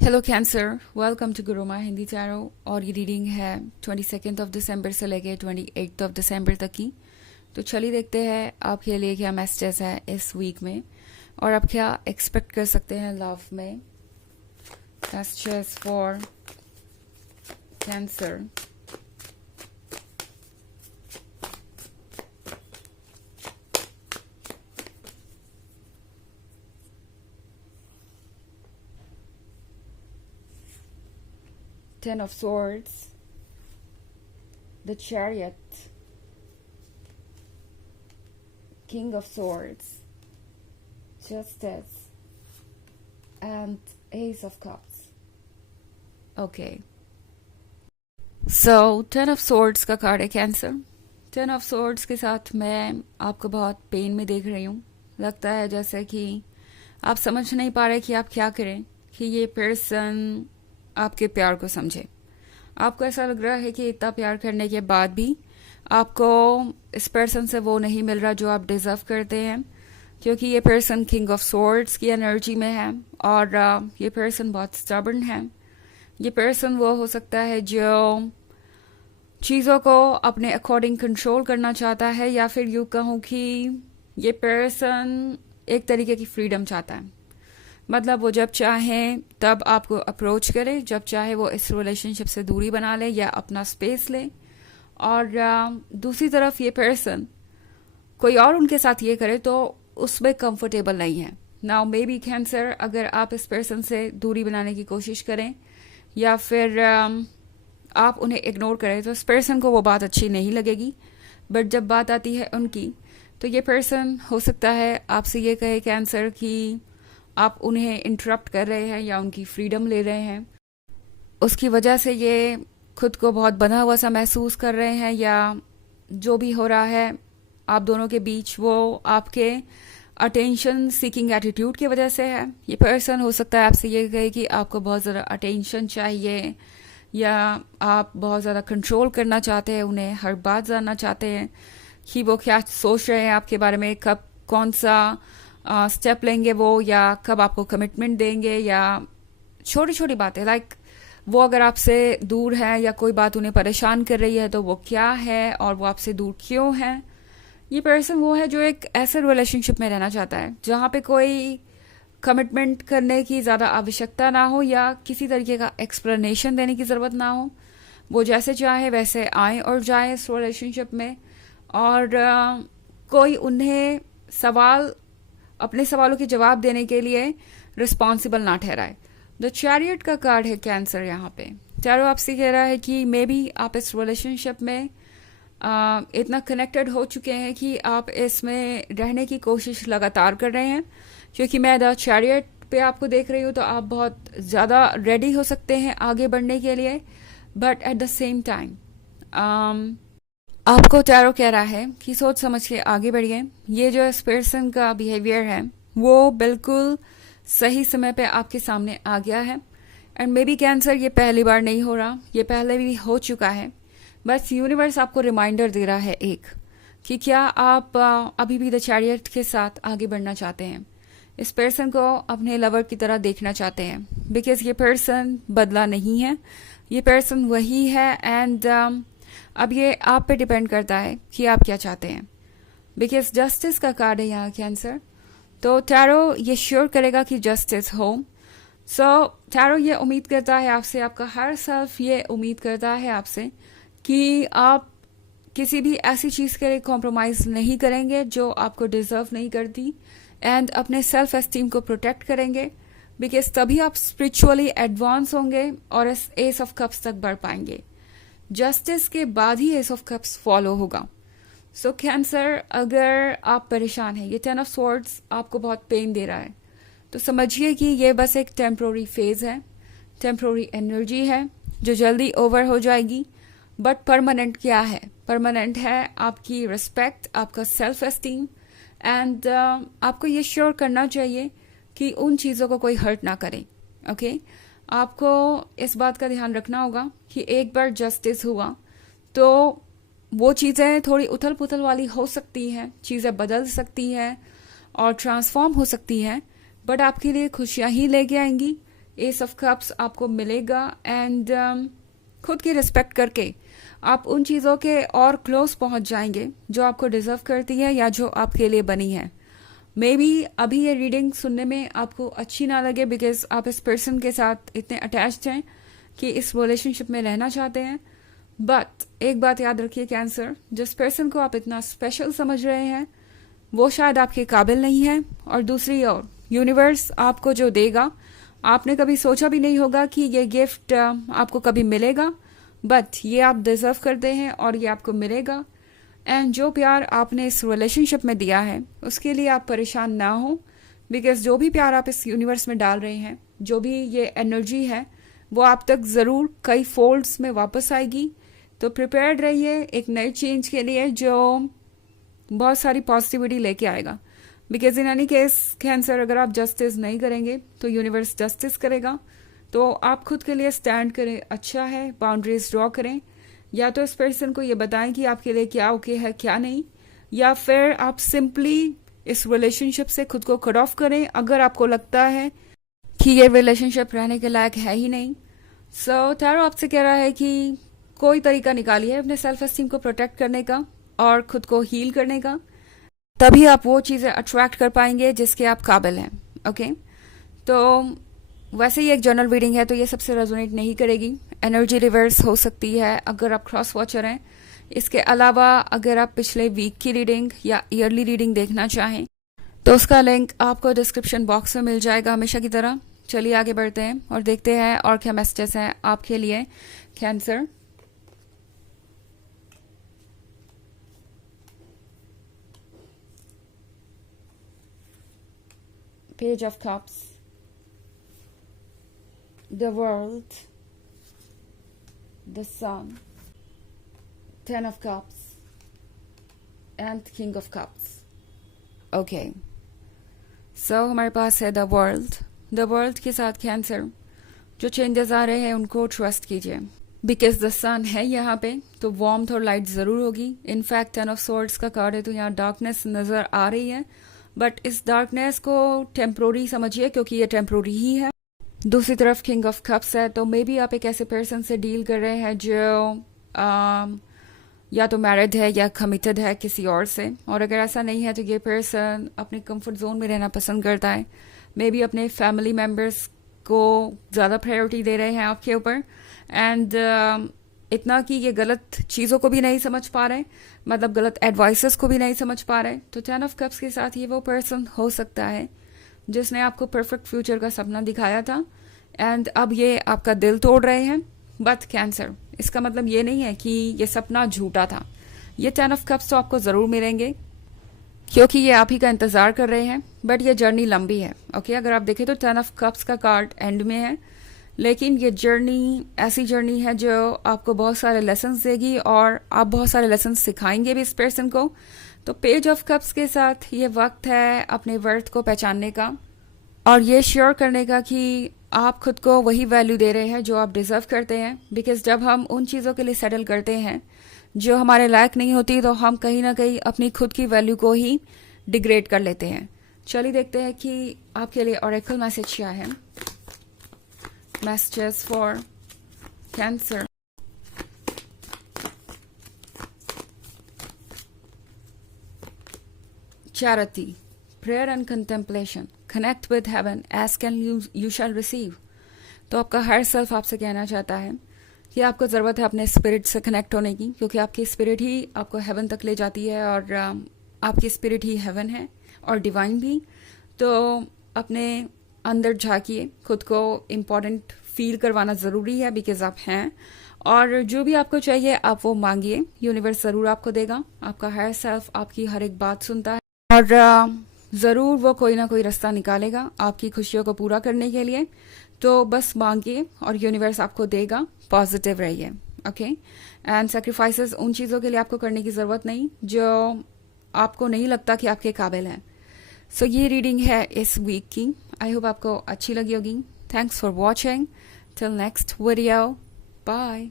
Hello Cancer, welcome to Guruma Hindi tarot. और ये reading है 22 दिसंबर से लेके 28 दिसंबर तक की। तो चलिए देखते हैं आपके लिए क्या मैसेजेस है इस वीक में और आप क्या एक्सपेक्ट कर सकते हैं लव में। Messages for cancer. Ten of Swords, the Chariot, King of Swords, Justice, and Ace of Cups. Okay. So, Ten of Swords का कार्ड है कैंसर। Ten of Swords के साथ मैं आपको बहुत पेन में देख रही हूँ। लगता है जैसे कि आप समझ नहीं पा रहे कि आप क्या करें कि ये पर्सन आपके प्यार को समझे। आपको ऐसा लग रहा है कि इतना प्यार करने के बाद भी आपको इस पर्सन से वो नहीं मिल रहा जो आप डिजर्व करते हैं, क्योंकि ये पर्सन किंग ऑफ स्वॉर्ड्स की एनर्जी में है और ये पर्सन बहुत स्टबर्न है। ये पर्सन वो हो सकता है जो चीज़ों को अपने अकॉर्डिंग कंट्रोल करना चाहता है, या फिर यूँ कहूँ कि ये पर्सन एक तरीके की फ्रीडम चाहता है। मतलब वो जब चाहे तब आपको अप्रोच करे, जब चाहे वो इस रिलेशनशिप से दूरी बना ले या अपना स्पेस ले। और दूसरी तरफ ये पर्सन कोई और उनके साथ ये करे तो उसमें कंफर्टेबल नहीं है। नाउ मे बी कैंसर, अगर आप इस पर्सन से दूरी बनाने की कोशिश करें या फिर आप उन्हें इग्नोर करें तो इस पर्सन को वो बात अच्छी नहीं लगेगी। बट जब बात आती है उनकी, तो ये पर्सन हो सकता है आपसे ये कहे कैंसर कि आप उन्हें इंटरप्ट कर रहे हैं या उनकी फ्रीडम ले रहे हैं। उसकी वजह से ये खुद को बहुत बंधा हुआ सा महसूस कर रहे हैं, या जो भी हो रहा है आप दोनों के बीच वो आपके अटेंशन सीकिंग एटीट्यूड की वजह से है। ये पर्सन हो सकता है आपसे ये कहे कि आपको बहुत ज़्यादा अटेंशन चाहिए, या आप बहुत ज़्यादा कंट्रोल करना चाहते हैं, उन्हें हर बात जानना चाहते हैं कि वो क्या सोच रहे हैं आपके बारे में, कब कौन सा स्टेप लेंगे वो, या कब आपको कमिटमेंट देंगे, या छोटी छोटी बातें लाइक वो अगर आपसे दूर है या कोई बात उन्हें परेशान कर रही है तो वो क्या है और वो आपसे दूर क्यों है। ये पर्सन वो है जो एक ऐसे रिलेशनशिप में रहना चाहता है जहाँ पे कोई कमिटमेंट करने की ज़्यादा आवश्यकता ना हो या किसी तरीके का एक्सप्लेनेशन देने की ज़रूरत ना हो। वो जैसे चाहे वैसे आए और जाए इस रिलेशनशिप में, और कोई उन्हें अपने सवालों के जवाब देने के लिए रिस्पॉन्सिबल ना ठहराए। द चैरियट का कार्ड है कैंसर यहाँ पे। चारों आपसे कह रहा है कि मे बी आप इस रिलेशनशिप में इतना कनेक्टेड हो चुके हैं कि आप इसमें रहने की कोशिश लगातार कर रहे हैं। क्योंकि मैं द चैरियट पे आपको देख रही हूँ तो आप बहुत ज़्यादा रेडी हो सकते हैं आगे बढ़ने के लिए, but at the same time आपको टैरो कह रहा है कि सोच समझ के आगे बढ़िए। ये जो इस पर्सन का बिहेवियर है वो बिल्कुल सही समय पे आपके सामने आ गया है। एंड मे बी कैंसर ये पहली बार नहीं हो रहा, ये पहले भी हो चुका है। बस यूनिवर्स आपको रिमाइंडर दे रहा है एक कि क्या आप अभी भी द चैरियट के साथ आगे बढ़ना चाहते हैं, इस पर्सन को अपने लवर की तरह देखना चाहते हैं। बिकॉज ये पर्सन बदला नहीं है, ये पर्सन वही है। एंड अब ये आप पे डिपेंड करता है कि आप क्या चाहते हैं। बिकॉज जस्टिस का कार्ड है यहाँ कैंसर, तो टैरो ये श्योर करेगा कि जस्टिस हो। सो टैरो ये उम्मीद करता है आपसे, आपका हर सेल्फ ये उम्मीद करता है आपसे कि आप किसी भी ऐसी चीज़ के लिए कॉम्प्रोमाइज़ नहीं करेंगे जो आपको डिजर्व नहीं करती, एंड अपने सेल्फ एस्टीम को प्रोटेक्ट करेंगे। बिकॉज तभी आप स्पिरिचुअली एडवांस होंगे और इस एस ऑफ कप्स तक बढ़ पाएंगे। जस्टिस के बाद ही एस ऑफ कप्स फॉलो होगा। सो कैंसर, अगर आप परेशान हैं, ये टेन ऑफ स्वॉर्ड्स आपको बहुत पेन दे रहा है, तो समझिए कि ये बस एक टेम्प्रोरी फेज है, टेम्प्रोरी एनर्जी है जो जल्दी ओवर हो जाएगी। बट परमानेंट क्या है? परमानेंट है आपकी रिस्पेक्ट, आपका सेल्फ एस्टीम, एंड आपको ये श्योर करना चाहिए कि उन चीज़ों को कोई हर्ट ना करे। ओके आपको इस बात का ध्यान रखना होगा कि एक बार जस्टिस हुआ तो वो चीज़ें थोड़ी उथल पुथल वाली हो सकती हैं, चीज़ें बदल सकती हैं और ट्रांसफॉर्म हो सकती हैं, बट आपके लिए खुशियाँ ही लेके आएंगी। एस ऑफ कप्स आपको मिलेगा एंड खुद की रिस्पेक्ट करके आप उन चीज़ों के और क्लोज पहुंच जाएंगे जो आपको डिजर्व करती है या जो आपके लिए बनी है। मे बी अभी ये रीडिंग सुनने में आपको अच्छी ना लगे बिकॉज आप इस पर्सन के साथ इतने अटैच्ड हैं कि इस रिलेशनशिप में रहना चाहते हैं। बट एक बात याद रखिए कैंसर, जिस पर्सन को आप इतना स्पेशल समझ रहे हैं वो शायद आपके काबिल नहीं है, और दूसरी ओर यूनिवर्स आपको जो देगा आपने कभी सोचा भी नहीं होगा कि ये गिफ्ट आपको कभी मिलेगा, बट ये आप डिजर्व करते हैं और ये आपको मिलेगा। एंड जो प्यार आपने इस रिलेशनशिप में दिया है उसके लिए आप परेशान ना हो, बिकॉज जो भी प्यार आप इस यूनिवर्स में डाल रहे हैं, जो भी ये एनर्जी है, वो आप तक ज़रूर कई फोल्ड्स में वापस आएगी। तो प्रिपेयर्ड रहिए एक नए चेंज के लिए जो बहुत सारी पॉजिटिविटी लेके आएगा। Because in any case cancer, अगर आप जस्टिस नहीं करेंगे तो यूनिवर्स जस्टिस करेगा। तो आप खुद के लिए स्टैंड करें, अच्छा है, बाउंड्रीज ड्रॉ करें, या तो इस पर्सन को ये बताएं कि आपके लिए क्या ओके है क्या नहीं, या फिर आप सिंपली इस रिलेशनशिप से खुद को कट ऑफ करें अगर आपको लगता है कि ये रिलेशनशिप रहने के लायक है ही नहीं। सो टैरो आपसे कह रहा है कि कोई तरीका निकालिए अपने सेल्फ एस्टीम को प्रोटेक्ट करने का और खुद को हील करने का, तभी आप वो चीज़ें अट्रैक्ट कर पाएंगे जिसके आप काबिल हैं। ओके, तो वैसे ही एक जर्नल रीडिंग है तो ये सबसे रेजोनेट नहीं करेगी, एनर्जी रिवर्स हो सकती है अगर आप क्रॉस वॉचर हैं। इसके अलावा अगर आप पिछले वीक की रीडिंग या ईयरली रीडिंग देखना चाहें तो उसका लिंक आपको डिस्क्रिप्शन बॉक्स में मिल जाएगा हमेशा की तरह। चलिए आगे बढ़ते हैं और देखते हैं और क्या मैसेजेस हैं आपके लिए cancer. Page of cups, the world, the sun, 10 of cups and king of cups. Okay, so हमारे पास है the world के साथ कैंसर, जो चेंजेस आ रहे हैं उनको ट्रस्ट कीजिए बिकॉज द सन है यहाँ पे, तो वार्मथ और लाइट जरूर होगी। इनफैक्ट 10 ऑफ सॉर्ड्स का कार्ड है तो यहाँ डार्कनेस नजर आ रही है, बट इस डार्कनेस को टेम्प्रोरी समझिए क्योंकि ये टेम्प्रोरी ही है। दूसरी तरफ किंग ऑफ कप्स है, तो मे बी आप एक ऐसे पर्सन से डील कर रहे हैं जो या तो मैरिड है या कमिटेड है किसी और से, और अगर ऐसा नहीं है तो ये पर्सन अपने कंफर्ट जोन में रहना पसंद करता है। मे बी अपने फैमिली मेम्बर्स को ज़्यादा प्रायोरिटी दे रहे हैं आपके ऊपर, एंड इतना कि ये गलत चीज़ों को भी नहीं समझ पा रहे, मतलब गलत एडवाइसेस को भी नहीं समझ पा रहे। तो 10 ऑफ कप्स के साथ ये वो पर्सन हो सकता है जिसने आपको परफेक्ट फ्यूचर का सपना दिखाया था एंड अब ये आपका दिल तोड़ रहे हैं। बट कैंसर, इसका मतलब ये नहीं है कि ये सपना झूठा था। ये 10 ऑफ कप्स तो आपको ज़रूर मिलेंगे क्योंकि ये आप ही का इंतज़ार कर रहे हैं, बट ये जर्नी लंबी है। ओके, अगर आप देखें तो 10 ऑफ कप्स का कार्ड एंड में है, लेकिन ये जर्नी ऐसी जर्नी है जो आपको बहुत सारे लेसन्स देगी और आप बहुत सारे लेसन्स सिखाएंगे भी इस पर्सन को। तो पेज ऑफ कप्स के साथ ये वक्त है अपने वर्थ को पहचानने का और ये श्योर करने का कि आप खुद को वही वैल्यू दे रहे हैं जो आप डिजर्व करते हैं। बिकॉज जब हम उन चीज़ों के लिए सेटल करते हैं जो हमारे लायक नहीं होती तो हम कहीं ना कहीं अपनी खुद की वैल्यू को ही डिग्रेड कर लेते हैं। चलिए देखते हैं कि आपके लिए ऑरेकल मैसेज क्या है। Messages for cancer. Charity, prayer and contemplation, connect with heaven, ask and you shall receive। तो आपका हर सेल्फ आपसे कहना चाहता है कि आपको ज़रूरत है अपने स्पिरिट से कनेक्ट होने की, क्योंकि आपकी स्पिरिट ही आपको हेवन तक ले जाती है और आपकी स्पिरिट ही हेवन है और डिवाइन भी। तो अपने अंदर झांकिए, खुद को इम्पोर्टेंट फील करवाना ज़रूरी है बिकॉज आप हैं, और जो भी आपको चाहिए आप वो मांगिए, यूनिवर्स ज़रूर आपको देगा। आपका हर सेल्फ आपकी हर एक बात सुनता है और ज़रूर वो कोई ना कोई रास्ता निकालेगा आपकी खुशियों को पूरा करने के लिए। तो बस मांगिए और यूनिवर्स आपको देगा। पॉजिटिव रहिए, ओके। एंड सेक्रीफाइसेस उन चीज़ों के लिए आपको करने की ज़रूरत नहीं जो आपको नहीं लगता कि आपके काबिल हैं। सो ये रीडिंग है इस वीक की। आई होप आपको अच्छी लगी होगी। Thanks for watching. Till next video, bye.